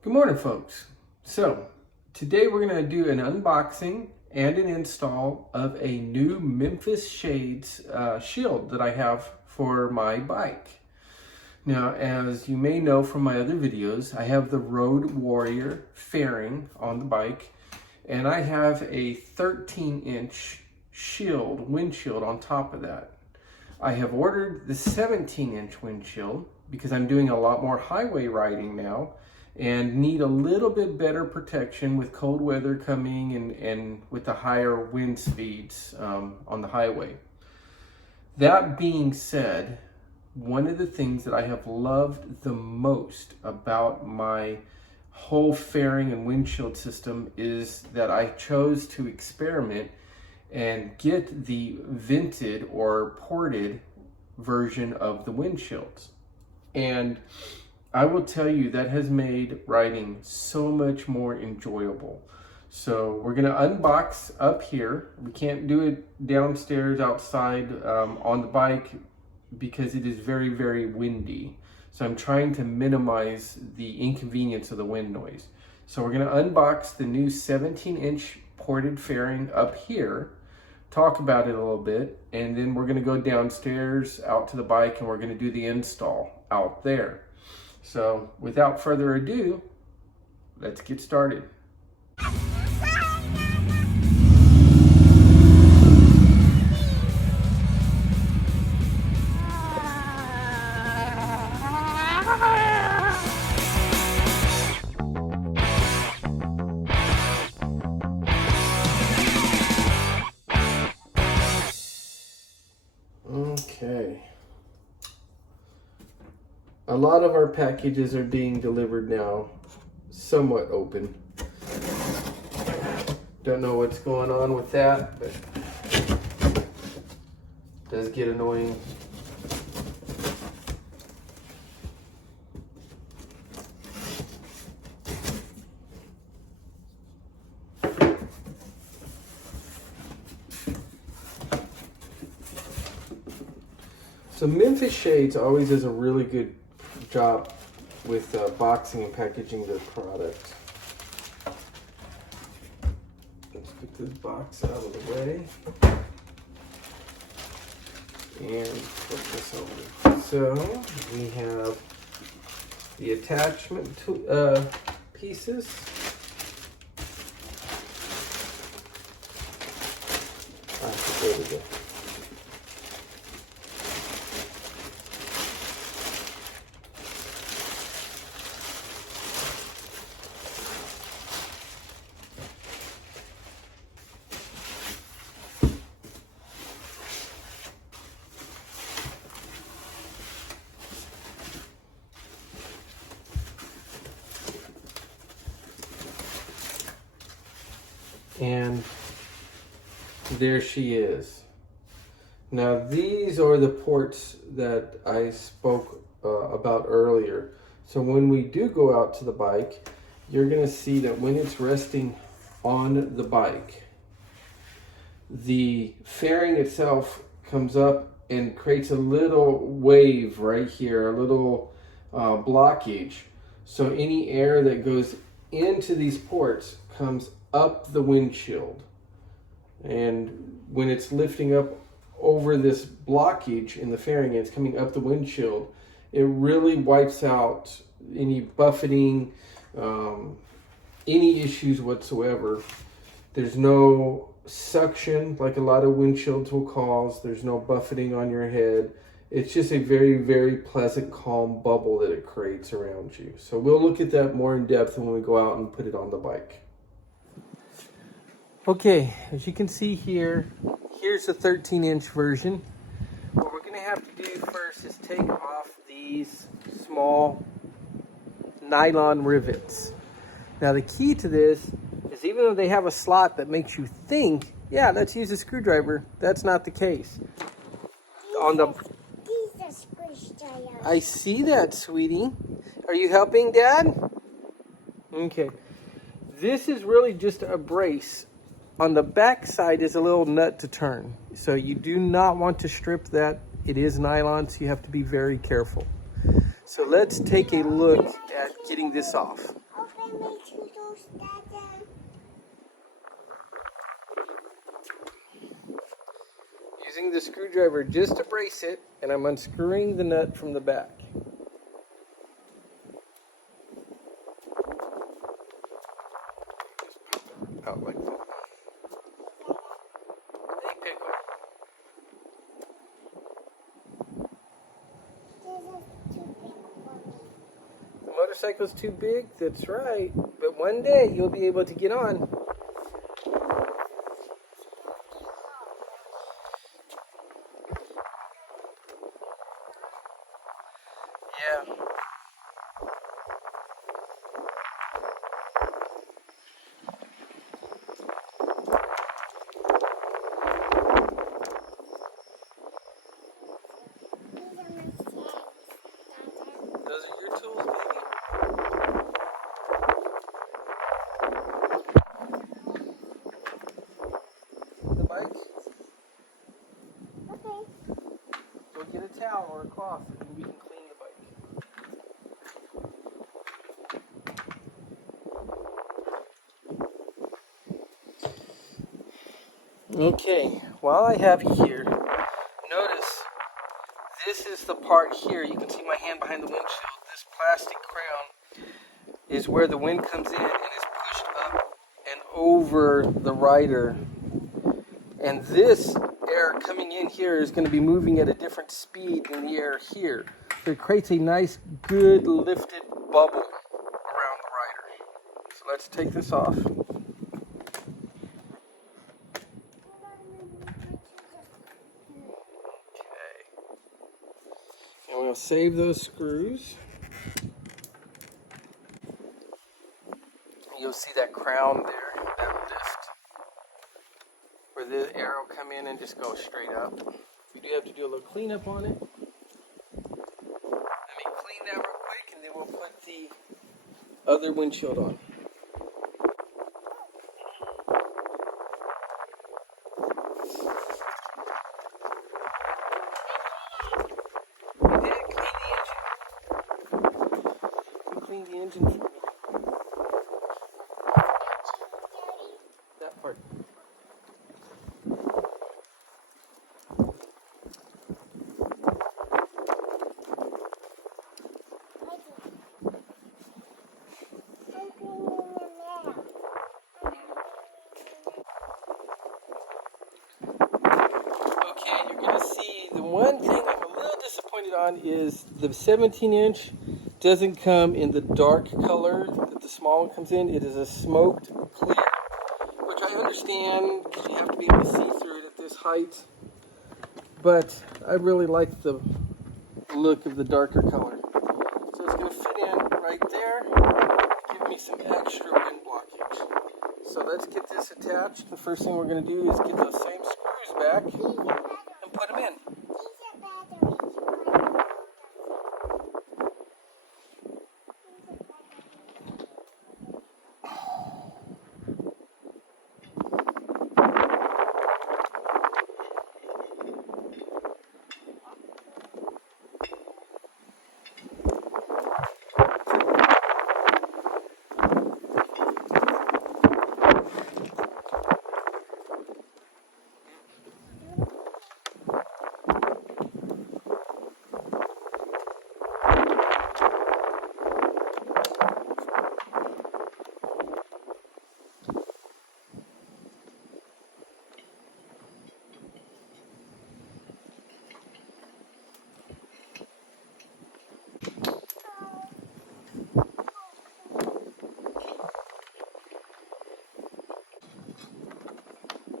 Good morning, folks. So today we're going to do an unboxing and an install of a new Memphis Shades shield that I have for my bike. Now, as you may know from my other videos, I have the Road Warrior fairing on the bike, and I have a 13-inch windshield on top of that. I have ordered the 17-inch windshield because I'm doing a lot more highway riding now and need a little bit better protection with cold weather coming and with the higher wind speeds on the highway. That being said, one of the things that I have loved the most about my whole fairing and windshield system is that I chose to experiment and get the vented or ported version of the windshields. And I will tell you that has made riding so much more enjoyable. So we're gonna unbox up here. We can't do it downstairs outside on the bike because it is very, very windy. So I'm trying to minimize the inconvenience of the wind noise. So we're gonna unbox the new 17-inch ported fairing up here, talk about it a little bit, and then we're gonna go downstairs out to the bike and we're gonna do the install out there. So without further ado, let's get started. Okay. A lot of our packages are being delivered now, somewhat open. Don't know what's going on with that, but it does get annoying. So Memphis Shades always does a really good job with boxing and packaging their product. Let's get this box out of the way and flip this over. So we have the attachment pieces. There we go. And there she is. Now these are the ports that I spoke about earlier. So when we do go out to the bike, you're going to see that when it's resting on the bike, the fairing itself comes up and creates a little wave right here, a little blockage. So any air that goes into these ports comes up the windshield, and when it's lifting up over this blockage in the fairing, it's coming up the windshield, it really wipes out any buffeting, any issues whatsoever. There's no suction like a lot of windshields will cause. There's no buffeting on your head. It's just a very, very pleasant, calm bubble that it creates around you. So we'll look at that more in depth when we go out and put it on the bike. Okay, as you can see here, here's the 13-inch version. What we're going to have to do first is take off these small nylon rivets. Now the key to this is, even though they have a slot that makes you think, yeah, let's use a screwdriver, that's not the case. These are squished. I see that, sweetie. Are you helping, Dad? Okay. This is really just a brace. On the back side is a little nut to turn. So you do not want to strip that. It is nylon, so you have to be very careful. So let's take a look at getting this off. Using the screwdriver just to brace it, and I'm unscrewing the nut from the back. Out like that. Hey, Pickle. The motorcycle's too big? That's right. But one day you'll be able to get on. Yeah. Those are your tools, baby. The bike? Okay. Go get a towel or a cloth and we can clean the bike. Okay, while I have you here, notice this is the part here. You can see my hand behind the windshield. This plastic crown is where the wind comes in and is pushed up and over the rider. And this air coming in here is going to be moving at a different speed than the air here. So it creates a nice, good, lifted bubble around the rider. So let's take this off. And we'll save those screws. You'll see that crown there, that lift, where the arrow come in and just go straight up. We do have to do a little cleanup on it. Let me clean that real quick and then we'll put the other windshield on. Clean the engine. That part. Okay, you're going to see the one thing I'm a little disappointed on is the 17-inch doesn't come in the dark color that the small one comes in. It is a smoked clear, which I understand because you have to be able to see through it at this height. But I really like the look of the darker color. So it's going to fit in right there, give me some extra wind blockage. So let's get this attached. The first thing we're going to do is get those same screws back and put them in.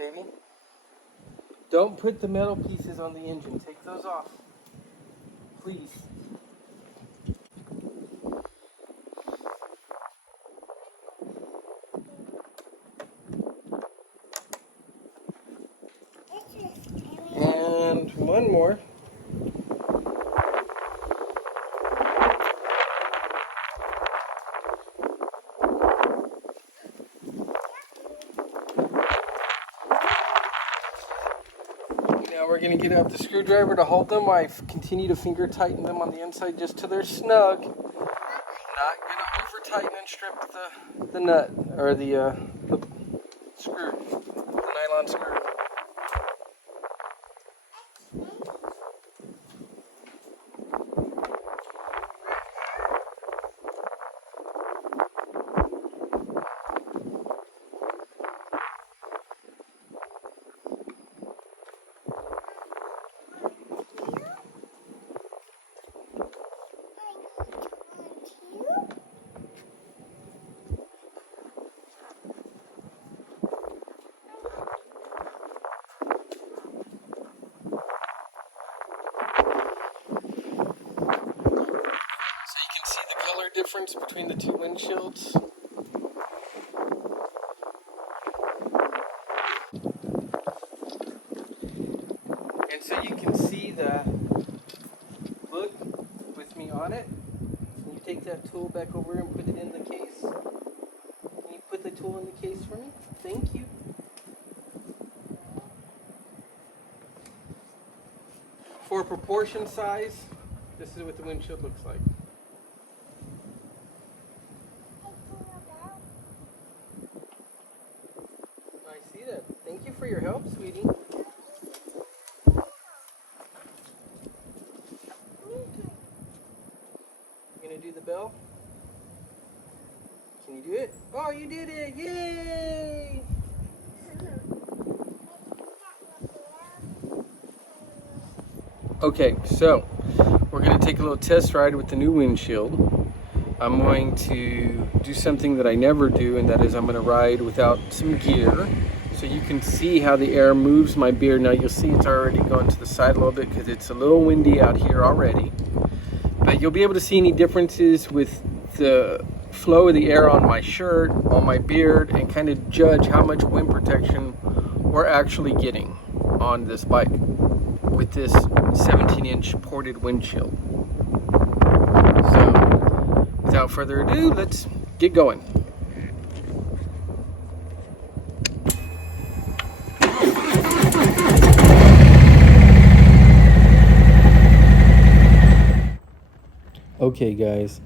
Baby, don't put the metal pieces on the engine. Take those off, please. And one more. Now we're going to get out the screwdriver to hold them. I continue to finger tighten them on the inside just till they're snug. Not going to over tighten and strip the nut, or the screw, the nylon screw. Difference between the two windshields. And so you can see that, look with me on it. Can you take that tool back over and put it in the case? Can you put the tool in the case for me? Thank you. For proportion size, this is what the windshield looks like. Thank you for your help, sweetie. You gonna do the bell? Can you do it? Oh, you did it! Yay! Okay, so we're gonna take a little test ride with the new windshield. I'm going to do something that I never do, and that is I'm gonna ride without some gear. So you can see how the air moves my beard. Now you'll see it's already going to the side a little bit because it's a little windy out here already. But you'll be able to see any differences with the flow of the air on my shirt, on my beard, and kind of judge how much wind protection we're actually getting on this bike with this 17-inch ported windshield. So without further ado, let's get going. Okay guys,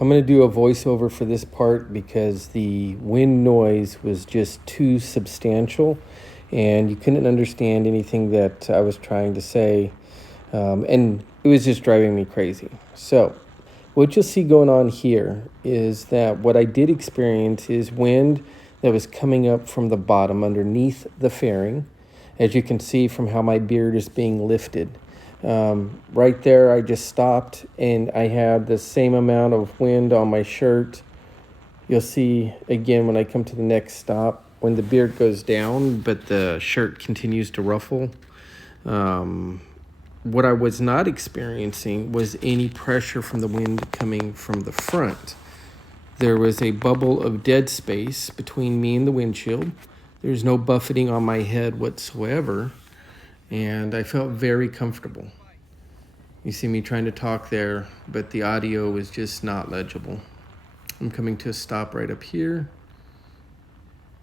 I'm going to do a voiceover for this part because the wind noise was just too substantial and you couldn't understand anything that I was trying to say, and it was just driving me crazy. So what you'll see going on here is that what I did experience is wind that was coming up from the bottom underneath the fairing, as you can see from how my beard is being lifted. Right there I just stopped and I had the same amount of wind on my shirt. You'll see again when I come to the next stop when the beard goes down but the shirt continues to ruffle. What I was not experiencing was any pressure from the wind coming from the front. There was a bubble of dead space between me and the windshield. There's no buffeting on my head whatsoever. And I felt very comfortable. You see me trying to talk there, but the audio was just not legible. I'm coming to a stop right up here.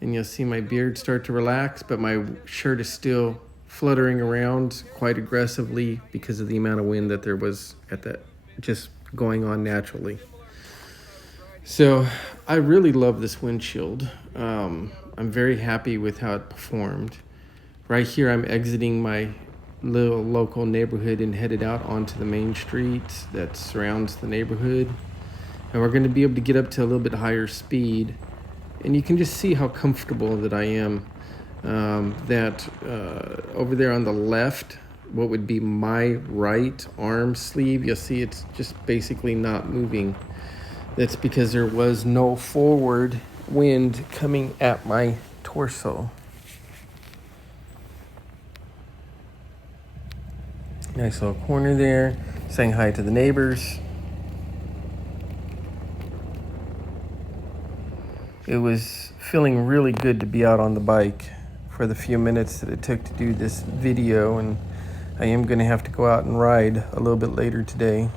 And you'll see my beard start to relax, but my shirt is still fluttering around quite aggressively because of the amount of wind that there was at that, just going on naturally. So I really love this windshield. I'm very happy with how it performed. Right here, I'm exiting my little local neighborhood and headed out onto the main street that surrounds the neighborhood. And we're going to be able to get up to a little bit higher speed. And you can just see how comfortable that I am. Over there on the left, what would be my right arm sleeve, you'll see it's just basically not moving. That's because there was no forward wind coming at my torso. Nice little corner there, saying hi to the neighbors. It was feeling really good to be out on the bike for the few minutes that it took to do this video, and I am going to have to go out and ride a little bit later today.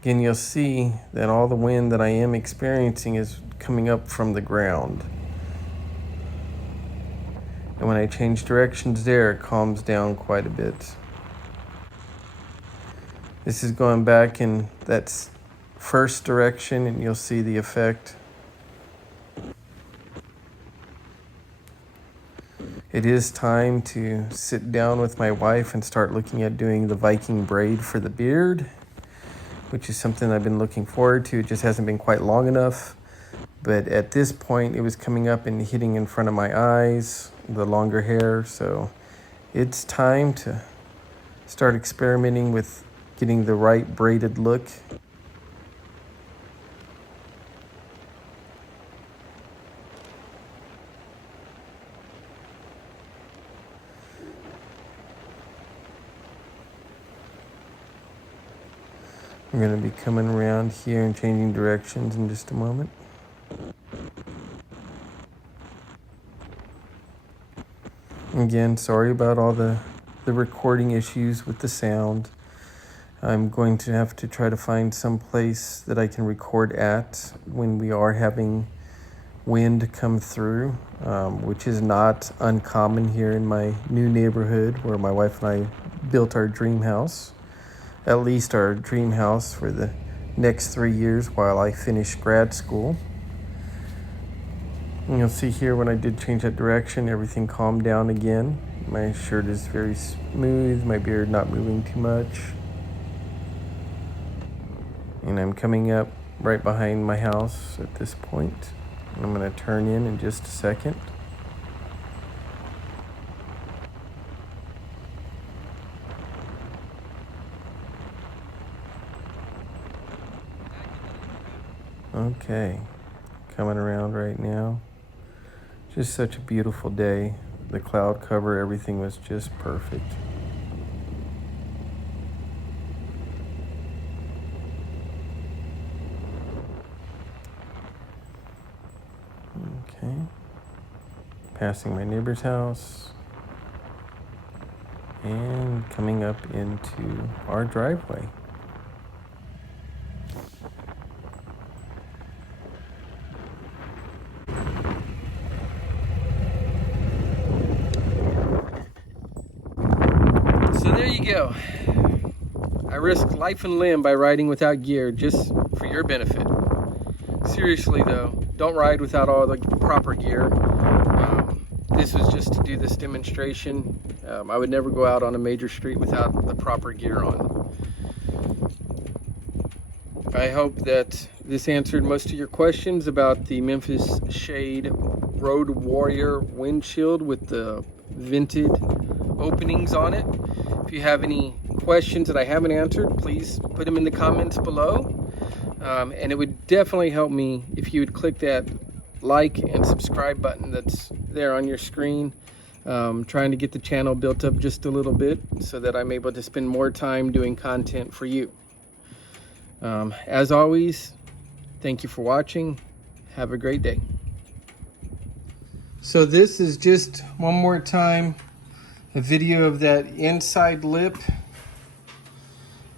Again, you'll see that all the wind that I am experiencing is coming up from the ground. And when I change directions there, it calms down quite a bit. This is going back in that first direction, and you'll see the effect. It is time to sit down with my wife and start looking at doing the Viking braid for the beard, which is something I've been looking forward to. It just hasn't been quite long enough. But at this point, it was coming up and hitting in front of my eyes, the longer hair. So it's time to start experimenting with getting the right braided look. I'm going to be coming around here and changing directions in just a moment. Again, sorry about all the recording issues with the sound. I'm going to have to try to find some place that I can record at when we are having wind come through, which is not uncommon here in my new neighborhood where my wife and I built our dream house. At least our dream house for the next 3 years while I finish grad school. And you'll see here when I did change that direction, everything calmed down again. My shirt is very smooth, my beard not moving too much. And I'm coming up right behind my house at this point. I'm going to turn in just a second. Okay, coming around right now. Just such a beautiful day. The cloud cover, everything was just perfect. Okay, passing my neighbor's house and coming up into our driveway. So there you go. I risked life and limb by riding without gear just for your benefit. Seriously though, don't ride without all the proper gear. This was just to do this demonstration. I would never go out on a major street without the proper gear on. I hope that this answered most of your questions about the Memphis Shade Road Warrior windshield with the vented openings on it. If you have any questions that I haven't answered, please put them in the comments below. And it would definitely help me if you would click that like and subscribe button that's there on your screen. Trying to get the channel built up just a little bit so that I'm able to spend more time doing content for you. As always, thank you for watching. Have a great day. So this is just one more time a video of that inside lip,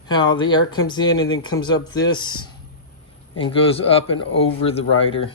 how the air comes in and then comes up this and goes up and over the rider.